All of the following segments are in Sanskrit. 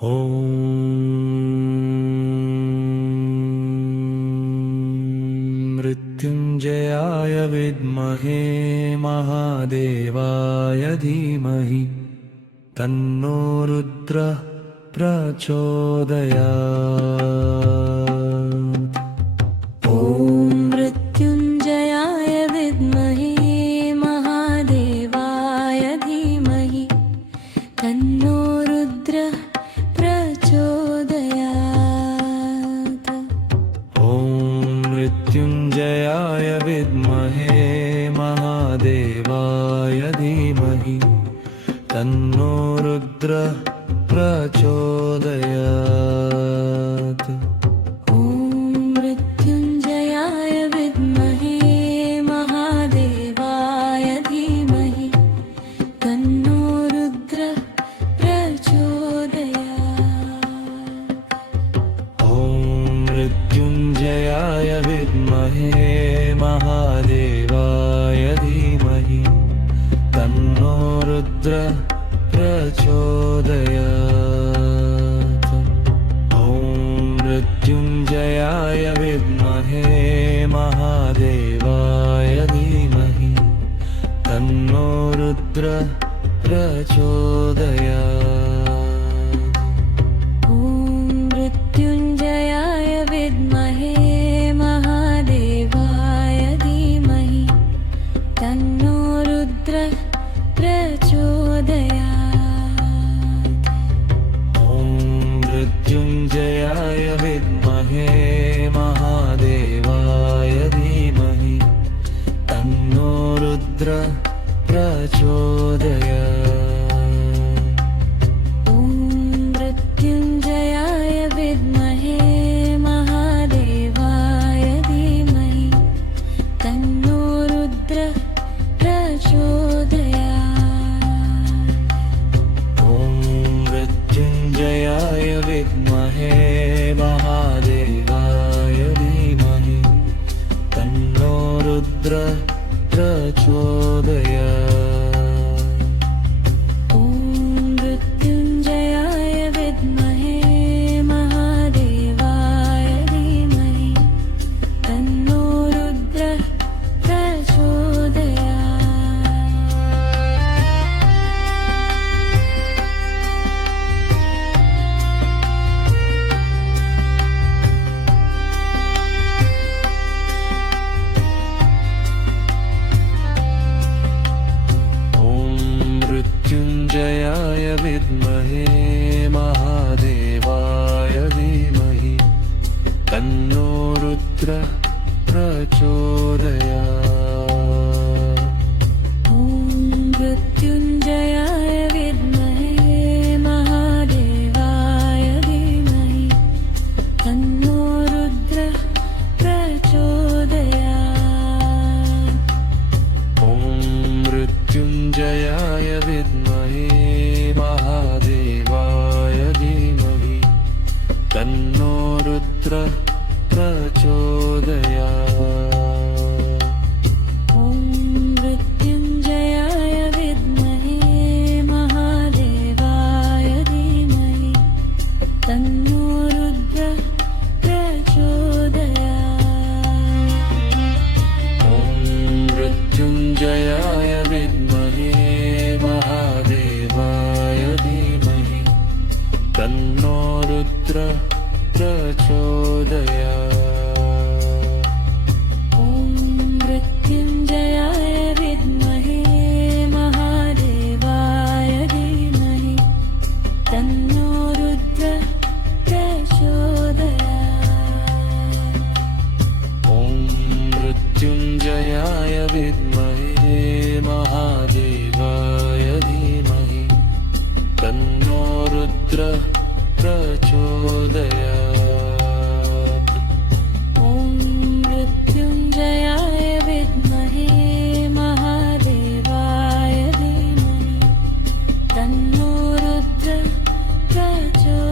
ॐ मृत्युञ्जयाय विद्महे महादेवाय धीमहि तन्नो रुद्रः प्रचोदयात्। ॐ मृत्युञ्जयाय विद्महे महादेवाय धीमहि तन्नो रुद्रः प्रचोदयात्। ॐ मृत्युञ्जयाय विद्महे महादेवाय धीमहि तन्नो रुद्रः प्रचोदयात्। ॐ मृत्युञ्जयाय विद्महे महादेवाय धीमहि तन्नो रुद्रः प्रचोदयात्। ॐ मृत्युञ्जयाय विद्महे महादेवाय धीमहि तन्नो रुद्रः प्रचोदयात्। ॐ मृत्युञ्जयाय विद्महे महादेवाय धीमहि तन्नो रुद्रः प्रचोदयात्। ॐ मृत्युञ्जयाय विद्महे महादेवाय धीमहि तन्नो रुद्रः प्रचोदयात्। ॐ मृत्युञ्जयाय विद्महे महादेवाय धीमहि तन्नो रुद्रः प्रचोदयात्। ॐ मृत्युञ्जयाय विद्महे महादेवाय धीमहि तन्नो रुद्रः प्रचोदयात्। ॐ मृत्युञ्जयाय विद्महे महादेवाय धीमहि तन्नो रुद्रः प्रचोदयात्। ॐ मृत्युञ्जयाय विद्महे महादेवाय धीमहि तन्नो रुद्रः प्रचोदयात्। ॐ मृत्युञ्जयाय विद्महे महादेवाय धीमहि तन्नो रुद्रः प्रचोदयात्। ॐ मृत्युञ्जयाय विद्महे महादेवाय धीमहि तन्नो रुद्रः प्रचोदयात्। ॐ मृत्युञ्जयाय विद्महे महादेवाय धीमहि तन्नो रुद्रः प्रचोदयात्। ॐ मृत्युञ्जयाय विद्महे महादेवाय धीमहि तन्नो रुद्रः प्रचोदयात्। ॐ मृत्युञ्जयाय विद्महे महादेवाय धीमहि तन्नो रुद्रः प्रचोदयात्। ॐ मृत्युञ्जयाय विद्महे महादेवाय धीमहि तन्नो रुद्रः प्रचोदयात्।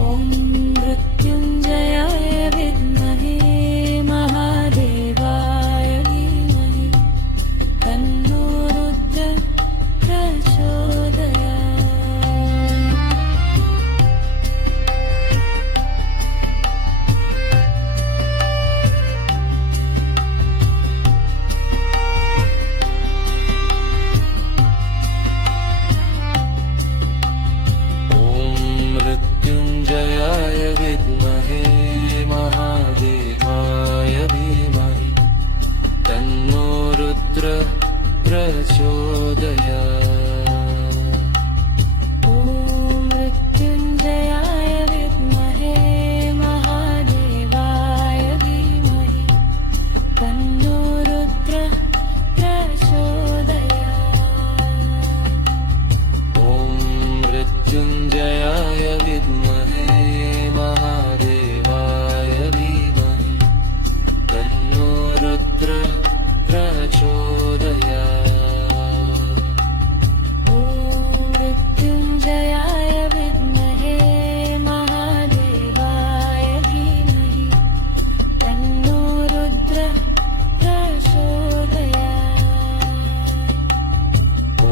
ॐ मृत्युञ्जयाय विद्महे महादेवाय धीमहि तन्नो रुद्रः प्रचोदयात्। प्रचोदयात्। ॐ मृत्युञ्जयाय विद्महे महादेवाय धीमहि तन्नो रुद्रः प्रचोदयात्। ॐ मृत्युञ्जयाय विद्महे महादेवाय धीमहि तन्नो रुद्रः प्रचोदयात्। ॐ मृत्युञ्जयाय विद्महे महादेवाय धीमहि तन्नो रुद्रः प्रचोदयात्। ॐ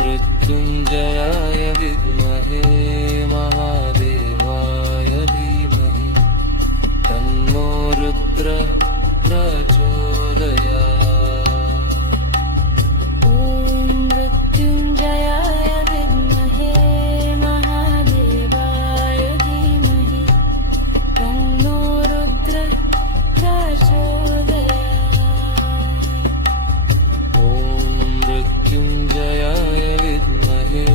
मृत्युञ्जयाय विद्महे महादेवाय धीमहि तन्नो रुद्रः प्रचोदयात्। ॐ मृत्युञ्जयाय विद्महे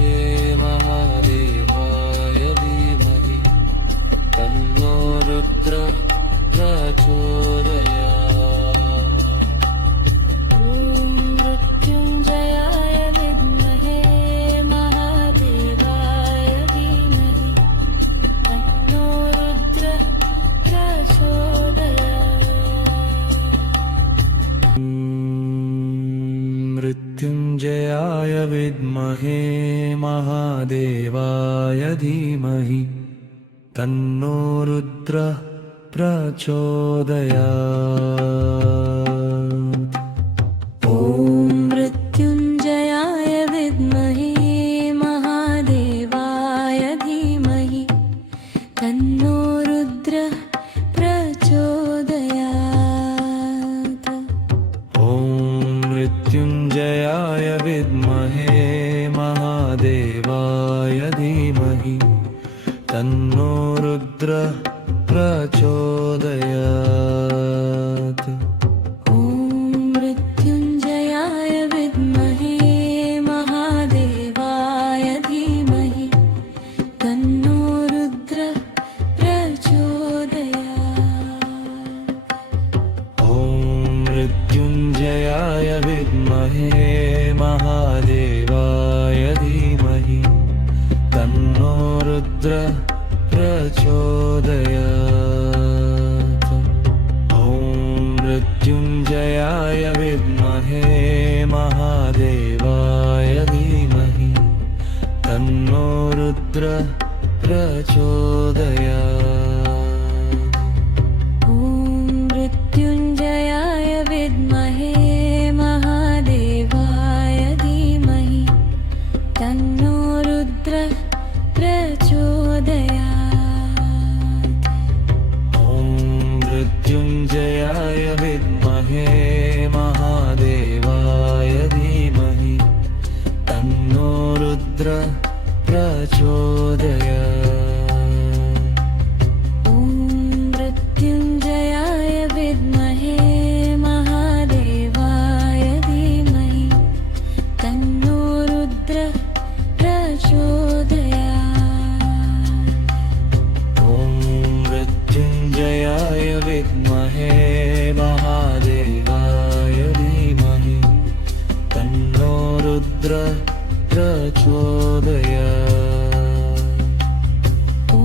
महादेवाय धीमहि तन्नो रुद्रः प्रचोदयात्। ॐ मृत्युञ्जयाय विद्महे महादेवाय धीमहि तन्नो रुद्रः प्रचोदयात्। ॐ मृत्युञ्जयाय विद्महे महादेवाय धीमहि तन्नो रुद्रः प्रचोदयात्। मृत्युञ्जयाय विद्महे महादेवाय धीमहि तन्नो रुद्रः प्रचोदयात्। ॐ मृत्युञ्जयाय विद्महे महादेवाय धीमहि तन्नो रुद्रः प्रचोदयात्। ॐ मृत्युञ्जयाय विद्महे महादेवाय धीमहि तन्नो रुद्रः प्रचोदयात्। ॐ मृत्युञ्जयाय विद्महे महादेवाय धीमहि तन्नो रुद्रः प्रचोदयात्। ॐ मृत्युञ्जयाय विद्महे महादेवाय धीमहि तन्नो रुद्रः प्रचोदयात्। ॐ मृत्युञ्जयाय विद्महे महादेवाय धीमहि तन्नो रुद्रः प्रचोदयात्। ॐ मृत्युञ्जयाय विद्महे महादेवाय धीमहि तन्नो रुद्रः प्रचोदयात्। ॐ मृत्युञ्जयाय विद्महे महादेवाय धीमहि तन्नो रुद्रः प्रचोदयात्। ॐ मृत्युञ्जयाय विद्महे महादेवाय धीमहि तन्नो रुद्रः प्रचोदयात्। ॐ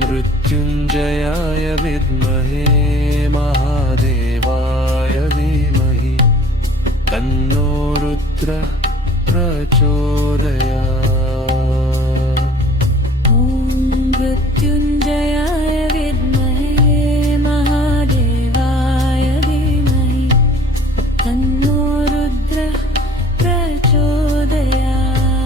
मृत्युञ्जयाय विद्महे महादेवाय धीमहि तन्नो रुद्रः प्रचोदयात्। ॐ मृत्युञ्जयाय विद्महे महादेवाय धीमहि तन्नो रुद्रः प्रचोदयात्।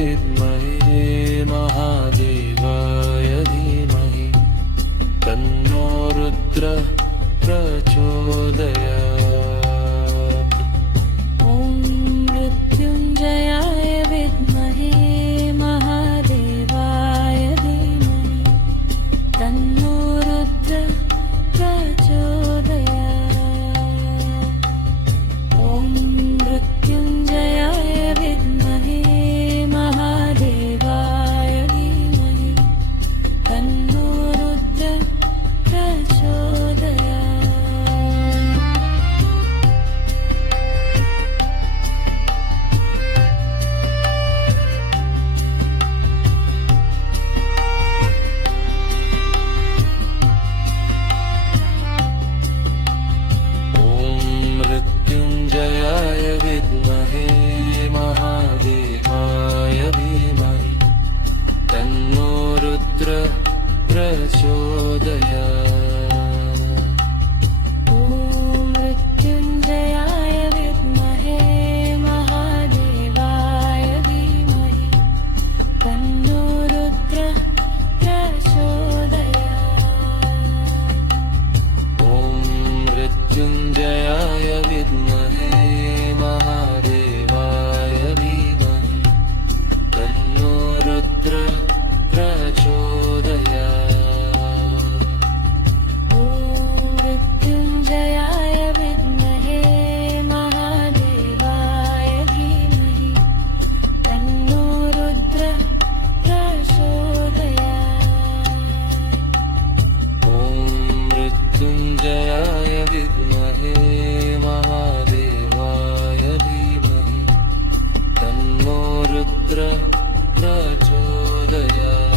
विद्महे महादेवाय धीमहि तन्नो रुद्रः प्रचोदयात्। ॐ मृत्युञ्जयाय विद्महे महादेवाय धीमहि तन्नो रुद्रः प्रचोदयात्। ॐ मृत्युञ्जयाय विद्महे महादेवाय धीमहि तन्नो रुद्रः प्रचोदयात्।